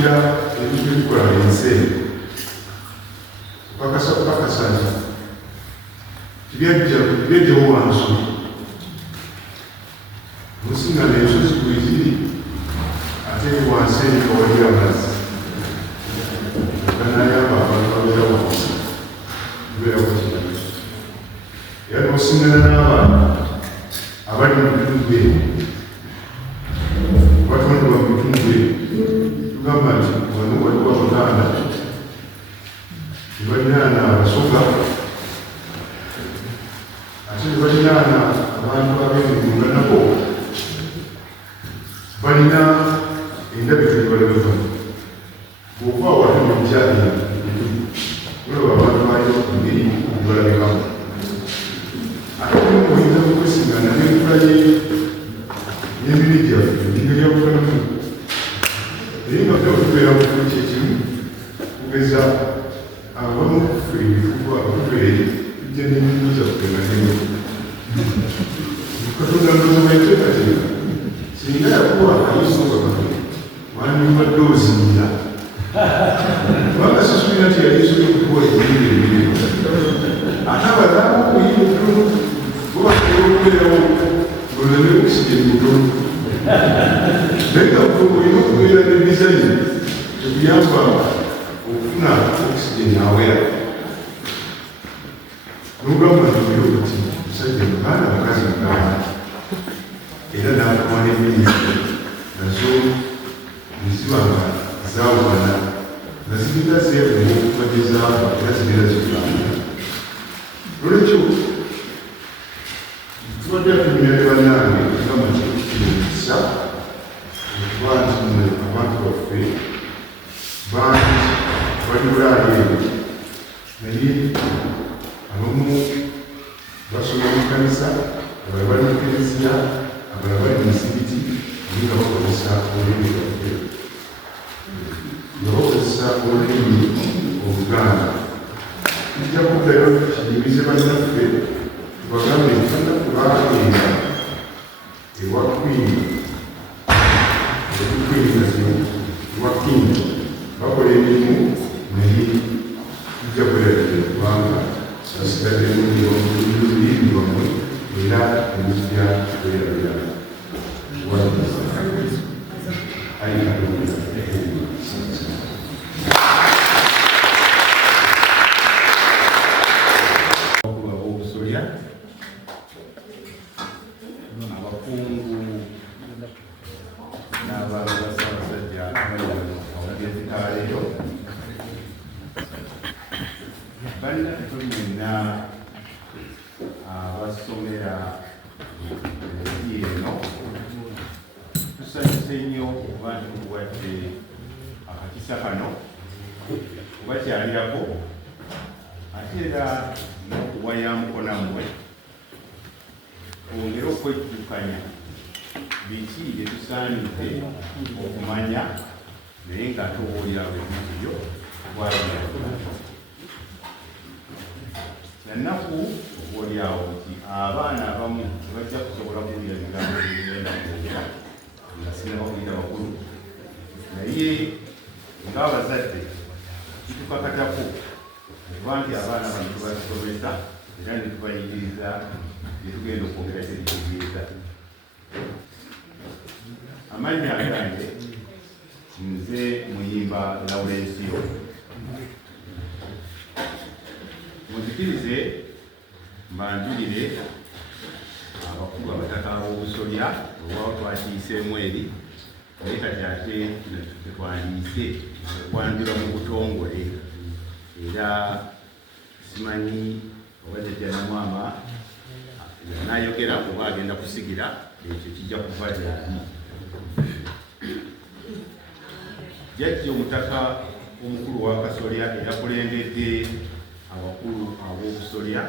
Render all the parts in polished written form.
okusuubira ebintu ebikola ensi okakasa tibyajjawo wansi musingana ensozi kweziri ate wansi nga wali amazzi ganayamba abantu babeera wansi kubeerako kirala era nosingana n'abantu abali mu bitundu batondebwa mu bitundu tugamba nti wano waliwo abaganda tebalinaana abasoga ate tebalinaana abantu ab'emirimu nga nabo balina endabika ebalabika bwokuba wali mujjali olaba abantu balina engeri ebalabikamu ate oyinza okwesingana n'enkula y'emibiri gyaffe engeri yakukolamu naye nga tubeera mu kimu kyekimu kugeza abamu kufe ebifubwa okutwere tujja n'emirimu gyaffe nga nemu katonda ndooza baiteekateeka singa yakuwa ayinza wandiyumba ddooziira kubanga sisuubira nti yaliisobola okukuwa emirimu emirimu ate abazaamu okuyina obutono bubasobola okubeerawo ng'oleme okusijja mutono naye nga olina okubeera n'ebizanyi tekuyamba okufuna okusijja naawera n'ogamba ntiyo oti musajja muganda mukazi muganda era n'akuwa n'emirimu nazo nezibanga zaawukana nga zirina zeevumu okubagezaako era zibeera zikugamba olwekyo tubadde atumira ne bannange okugamba nti ekikiriisa okuba nti abantu baffe bangi bali bulaaya eno naye abamu basoma mu kanisa abalala bali mu kereziya abalala bali mu misigiti naye nga bakozesa olulimi lwaffe nga bakozesa olulimi oluganda tujja kuddayo kiyimize bannaffe tubagambe tugenda kubagenda ewa kwini ewa kini bakola emirimu naye tujja kwerabira kubanga basigaddemu olulimi lwammwe era nemutya kwerabira abakungu n'abasabasajja abagenzi balina tutumina abasomera ensi eno tusanyuse nnyo okuba nti tuwadde akakisa kano kubakyalirako ate era n'okuwaya mukonammwe twongere okwejjukanya biki bye tusaanidde okumanya naye nga towoolerawo ebintu byo bwalabirako ennaku oboolyawo nti abaana abamu tebajja kusobola kuwulira bigambo ebigenda kwogera nga sinaba kuyita bakulu naye ng'abazadde kitukakatako okuba nti abaana bano tubasomesa era ne tubayigiriza bye tugenda okwogera kyebitegeeza. Amannya agange nze Muyimba Lawulensiyo. Muzikirize mbanjulire abakulu abataka b'obusolya olwawo twakiyiseemu eri naye kati ate tetwandiise okwanjula mu butongole era simanyi oba jjajja Namwama n'ayogera kuba agenda kusigira ekyo kijja kuva gyali. Jjajja omutaka omukulu wa Kasolya eyakulembedde abakulu ab'obusolya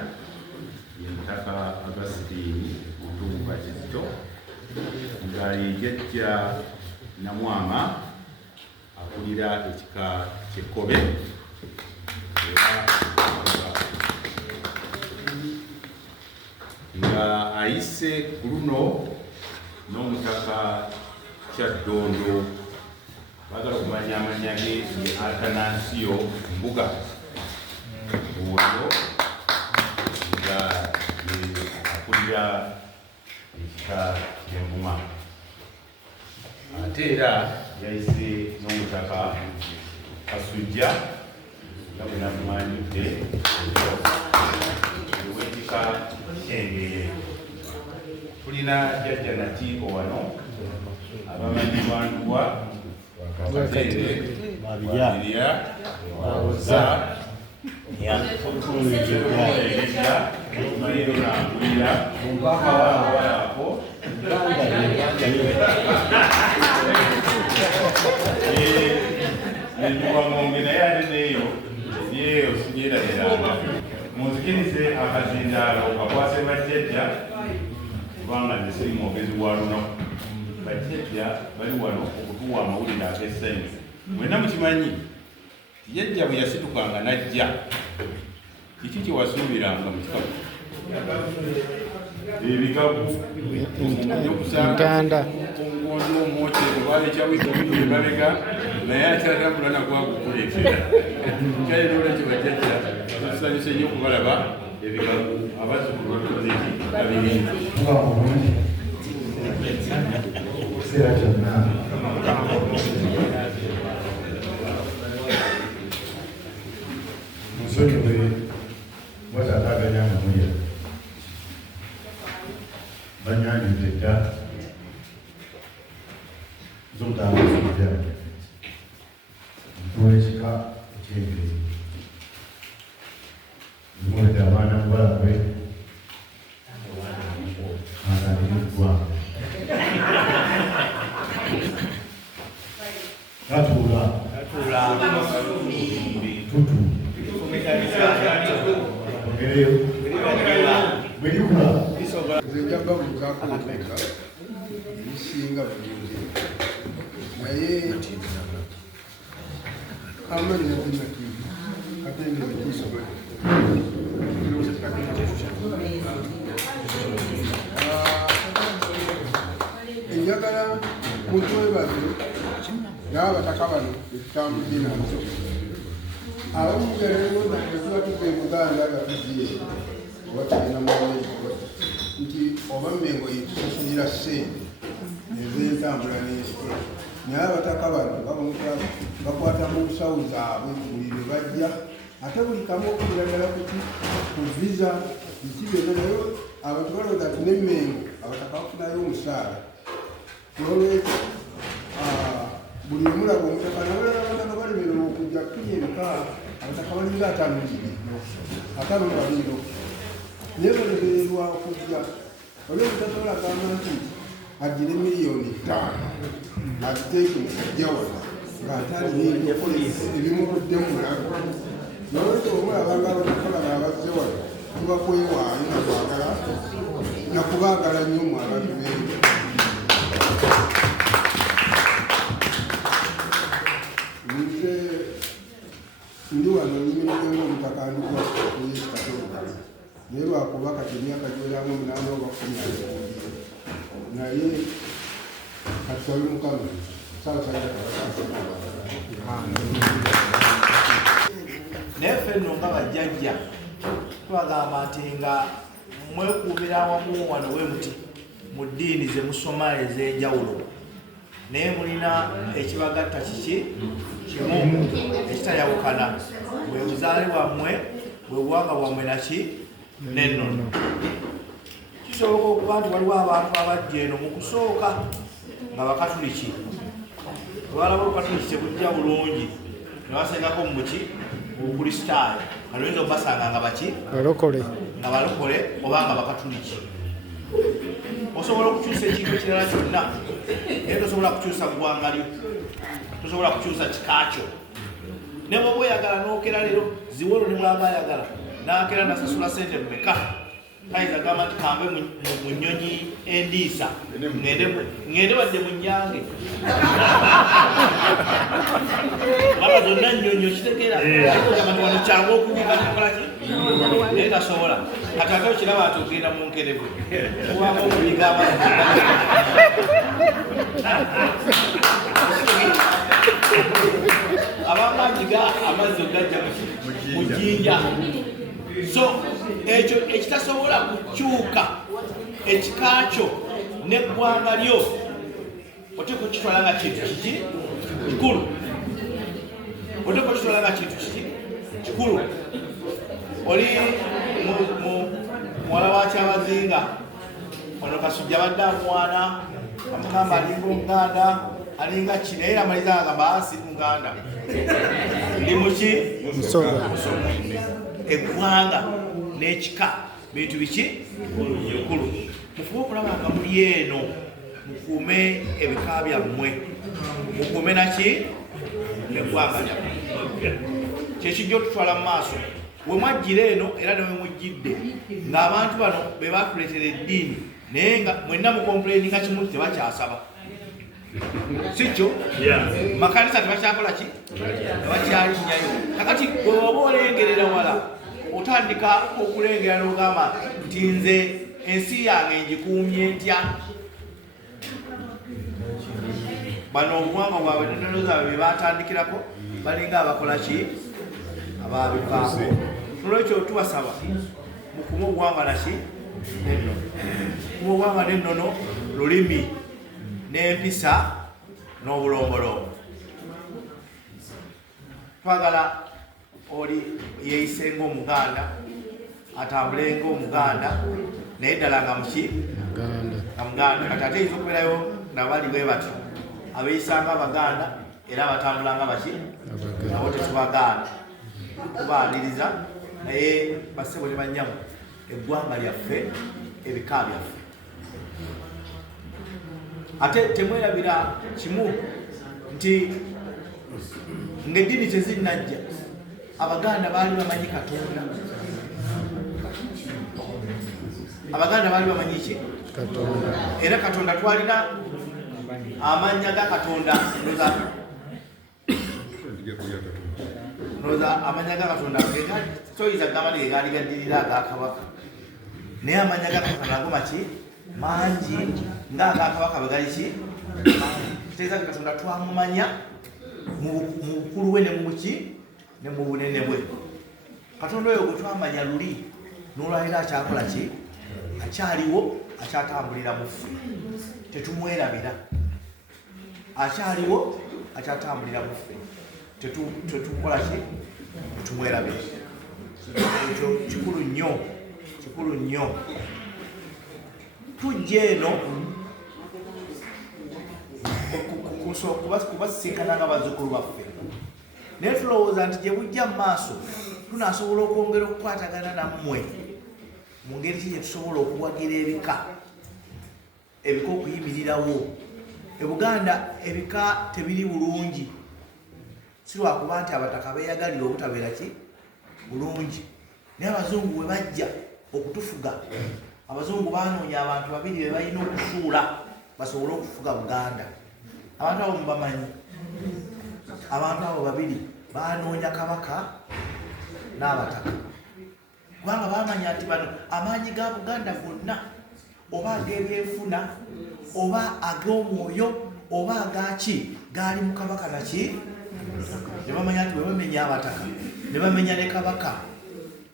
ye Mutaka Augustine Mutumba Kizito nga ye jjajja Namwama akulira ekika ky'Ekkobe nga ayise ku luno n'Omutaka Kyaddondo bagala okumanya amanya ge Atanasio Mbuga oyo nga akulira ekika ky'Envuma ate era yayise n'omutaka Kasujja nga bwe namumanyidde ow'ekika ky'Engeye. Tulina jjajja Natiiko wano abamanyibwandubwa Wakatere Wabirya Wawoza munzikirize akazindaalo kakwase bajjajja kubanga nesiri mwogezi wa lunaku. Bajjajja bali wano okutuwa amawulire ag'essanyu. Mwenna mukimanyi jjajja bwe yasitukanga n'ajja kiki kye wasuubiranga mu kikapu? Ebikapu okusanga ongondo omwoki obaala ekyawika obudde mabega naye akyatambula nagwo agukuleetera. Kyalina olwekyo bajjajja tusanyuse nnyo okubalaba ebikapu abazzukulu babirinda. Ekiseera kyonna musonyiwe mwataataganya amawulire banywanidde dda z'obutambuza ntuwekika ekyengeri zimuleta abaana mubalabwe akaliriddwa Tatula tutu ogereyo bwerikula zenjagga bukakuka ebisinga bulungi naye amanyi nazinati katenge bekisobola enjagala muntu webaze n'abataka bano ekitambudde nazo abamugerero etuba tuva e Buganda nga tugiye oba tulina mwawe nti oba Mmengo yetusasulira ssente ez'entambula n'ekikola naye abataka bano bakwata mu nsawo zaabwe buli lwe bajja ate buli kamu okubiraddala kuti ku visa biki byonna naye abantu balooza ti ne Mmengo abataka bafunayo omusaala olwekyo buli mulaba omutaka nabalala abataka balemererwa okujja kunya ebika abataka balinga ataano babiri naye balemererwa okujja olw'obutasobola agamba nti agire miliyoni 5 aziteeke musajja wano ng'ate alina ebimubudde mulago nolwekyo omulabanga abataka bano abazze wano tubakwewaayo nakubaagala nnyo mu abantu beeyo. Ndi wano nnyimiriddenga omutaka ndikwa kuyekikatoka naye lwakuba kati emyaka gyolamu 8 oba 10 naye katusabe Mukama Ssaabasajja naye ffe nno nga bajjajja twagamba nti nga mwekuumira awamu wano we muti mu ddiini ze musoma ez'enjawulo naye mulina ekibagatta kiki kimu ekitayawukana bwe buzaale bwammwe bwe buwanga bwammwe naki n'ennono. Kisoboka okuba nti waliwo abantu abajja eno mu kusooka nga bakatuliki olwalaba olukatuliki tebujja bulungi ne basengako mu buki obukristaayo nga luyinza obasanga nga baki nga balokole oba nga bakatuliki. Osobola okukyusa ekintu kirala kyonna naye tosobola kukyusa ggwanga lyo, tosobola kukyusa kikakyo. Ne bwoba oyagala n'okera leero ziwolo ne bwaba ayagala n'akera nasasula sente mmeka kayinza gamba nti kambe mu nnyonyi endiisa ngende wadde mu nnyange baba zonna nnyonyi okitegeera gamba nti wano kyangu okubiga nakolaki naye tasobola kati ate okiraba nti ogenda mu nkerebu owamu okubiga abantu amazzi ogajja mu jjinja. So ekyo ekitasobola kukyuka ekika kyo n'eggwanga lyo oteeka okitwala nga kintu kiki kikulu. Oteeka okitwala nga kintu kiki kikulu. Oli muwala wa Kyabazinga ono Kasujja badde amwana amugamba alinga Omuganda alinga ki naye amaliza agamba si Muganda ndi muki Musonga. Eggwanga n'ekika bintu biki bikulu. Mufube okulaba nga muli eno mukuume ebika byammwe mukuume naki n'eggwanga lyammwe. Kyekijja otutwala mu maaso we mwajjira eno era ne we mujjidde ng'abantu bano be batuleetera eddiini naye nga mwenna mukompuleeni nga kimu tebakyasaba. Si kyo? Makanisa tebakyakola ki? Tebakyalinyayo. Kakati bwe waba olengerera wala otandika okulengera n'ogamba nti nze ensi yange ngikuumye ntya. Bano obuwangwa bwabwe n'ennono zaabwe bye batandikirako balinga abakola ki? Ababivaako. Nolwekyo tubasaba mukume obuwangwa naki n'ennono. Mukume obuwangwa n'ennono, lulimi n'empisa n'obulombolombo. Twagala oli yeeyise ng'Omuganda atambule ng'Omuganda naye ddala nga muki nga Muganda. Kati ate eyinza okubeerayo nabali bwe batyo abeeyisa ng'Abaganda era abatambula nga baki nabo tetubagaana tubaaniriza naye basebo ne bannyamu eggwanga lyaffe ebika byaffe. Ate temwerabira kimu nti ng'eddiini tezinnajja Abaganda baali bamanyi Katonda. Abaganda baali bamanyi ki? Katonda. Era Katonda twalina amannya ga Katonda noza amanya ga Katonda toyinza kugamba nti gegaali gaddirira aga Kabaka naye amanya ga Katonda ago maki mangi ng'aga Kabaka bwe gali ki kitegeeza nti Katonda twamumanya mu bukulu we ne mu buki ne mu bunene bwe. Katonda oyo gwe twamanya luli n'olwaliro akyakola ki? Akyaliwo, akyatambulira mu ffe tetumwerabira. Akyaliwo, akyatambulira mu ffe tetukola ki? Tetumwerabira. Ekyo kikulu nnyo, kikulu nnyo. Tujja eno kubasisinkana ng'abazzukulu baffe naye tulowooza nti gye bujja mu maaso tunaasobola okwongera okukwatagana nammwe mu ngeri ki gye tusobola okuwagira ebika okuyimirirawo. E Buganda ebika tebiri bulungi si lwakuba nti abataka beeyagalira obutabeera ki bulungi naye Abazungu bwe bajja okutufuga Abazungu baanoonya abantu babiri be balina okusuula basobole okufuga Buganda. Abantu abo mubamanyi, abantu abo babiri baanoonya Kabaka n'abataka kubanga baamanya nti bano amaanyi ga Buganda gonna oba ag'ebyenfuna oba ag'omwoyo oba agaki gaali mu Kabaka naki ne bamanya nti bwe bamenya abataka ne bamenya ne Kabaka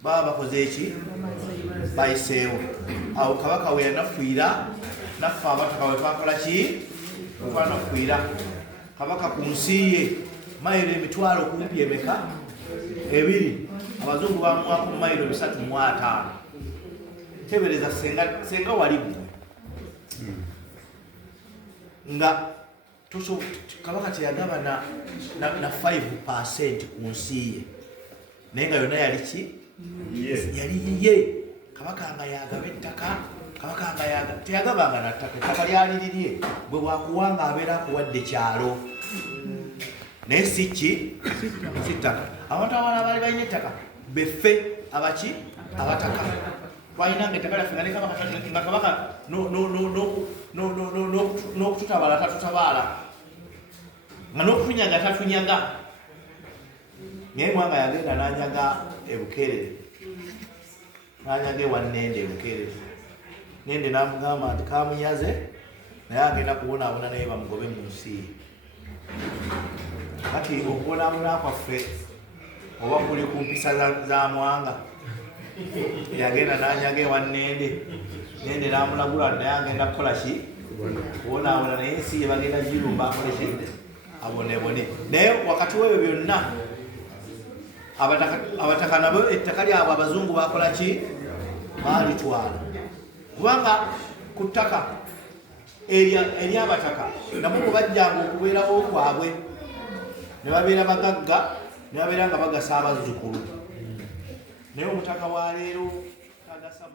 baba bakoze eki bayiseewo. Awo Kabaka we yanafuira naffe abataka we twakola ki twanafuira. Kabaka ku nsi ye mayiro emitwalo kumpi emeka ebiri Abazungu bamuwako mayiro 305. Tebereza senga wali gwe nga Kabaka teyagaba na 5% ku nsi ye naye nga yonna yali ki yali ye. Kabaka nga yagaba ettaka, Kabaka nga yagaba teyagabanga na ttaka, ettaka lyali lirye bwe bwakuwanga abeera akuwadde kyalo naye si ki si ttaka. Abantu abalala baali balina ettaka beffe abaki abataka twalinanga ettaka lyaffe nga ne Kabaka nga Kabaka n'okututabala tatutabaala nga n'okutunyaga tatunyaga naye mwanga yagenda n'anyaga ebukeerere n'anyaga ewa Nnende ebukeerere. Nnende n'amugamba nti kamunyaze naye agenda kubonaabona naye bamugobe mu nsi ye. Kati okubonaabona kwaffe oba kuli ku mpisa za Mwanga yagenda nanyaga ewa Nnende, Nnende namulagula naye agenda kukola ki kubonaabona, naye ensi ye bagenda girumba akolekede abonebone. Naye wakati webyo byonna abataka nabo ettaka lyabwe abazungu bakola ki balitwala, kubanga ku ttaka eryabataka nabo bwe bajjanga okubeerawo kwabwe ne babeera bagagga ne babeera nga bagasa abazzukulu, naye omutaka wa leero tagasa